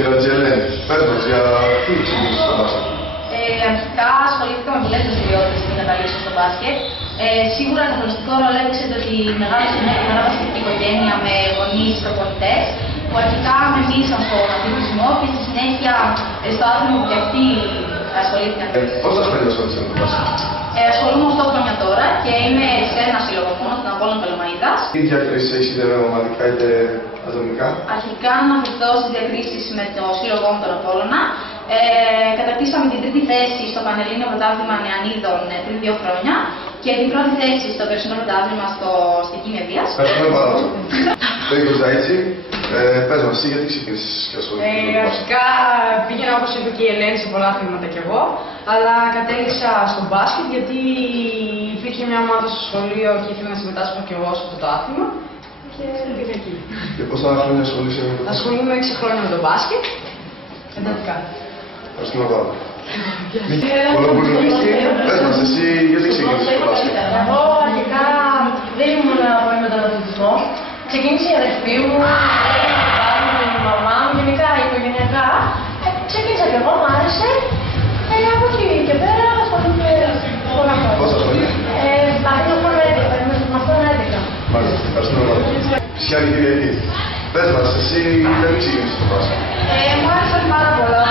Κύριε Τζελένη, πες μας για τι ξεκίνησες στο μπάσκετ. Αρχικά ασχολήθηκα με πολλές δραστηριότητες στην καταλήξη στο μπάσκετ. Σίγουρα καθοριστικό ρόλο έπαιξε το ότι μεγάλωσα σε μια μπασκετική οικογένεια με γονείς προπονητές, που αρχικά με μίλησαν στον αθλητισμό και στη συνέχεια στο άθλημα που και αυτοί ασχολήθηκαν. Πόσα χρόνια ασχολείσαι με το μπάσκετ? Ασχολούμαι 8 χρόνια τώρα και είμαι σε ένα σύλλογο μόνο, στον Απόλλων Πελωμαΐδας. Τι διακρίσεις έχεις είτε ομαδικά είτε ατομικά? Αρχικά να αναφερθώ στις διακρίσεις με το σύλλογό μου τον Απόλλωνα. Κατακτήσαμε την τρίτη θέση στο Πανελλήνιο Πρωτάθλημα Νεανίδων πριν 2 χρόνια και την πρώτη θέση στο περσινό πρωτάθλημα στη Κίμια Δίας. Ευχαριστούμε πάρα πολύ. Το Νίκο Ζαΐτσι, πες μας εσύ γιατί ξεκίνησες και ασχολήθηκες? Αρχικά πήγαινα όπως είπε και η Ελένη σε πολλά αθλήματα κι εγώ, αλλά κατέληξα στο μπάσκετ γιατί υπήρχε μια ομάδα στο σχολείο και ήθελα να συμμετάσχω κι εγώ σε αυτό το άθλημα και πήγα εκεί. Και πόσα χρόνια ασχολείσαι με το μπάσκετ? Ασχολούμαι 6 χρόνια με το μπάσκετ, εντατικά. Ευχαριστούμε πάρα πολύ. Κολοπολιτική, πες μας εσύ γιατί ξεκίνησες το μπάσκετ? Εγώ αρχικά δεν ήμουν πολύ με τον αθλητισμό. Ξεκίνησε η αδερφή μου, η μαμά μου, γενικά οικογενειακά. Ξεκίνησα και εγώ, μου άρεσε. Από εκεί και πέρα ασχολούμαι πολλά χρόνια. Πόσα χρόνια? Με αυτόν 11. Μάλιστα, ευχαριστούμε πάρα πολύ. Ψυχιάνη Κυριακή, πες μας εσύ γιατί ξεκίνησες το μπάσκετ? Μου άρεσε πάρα πολλά.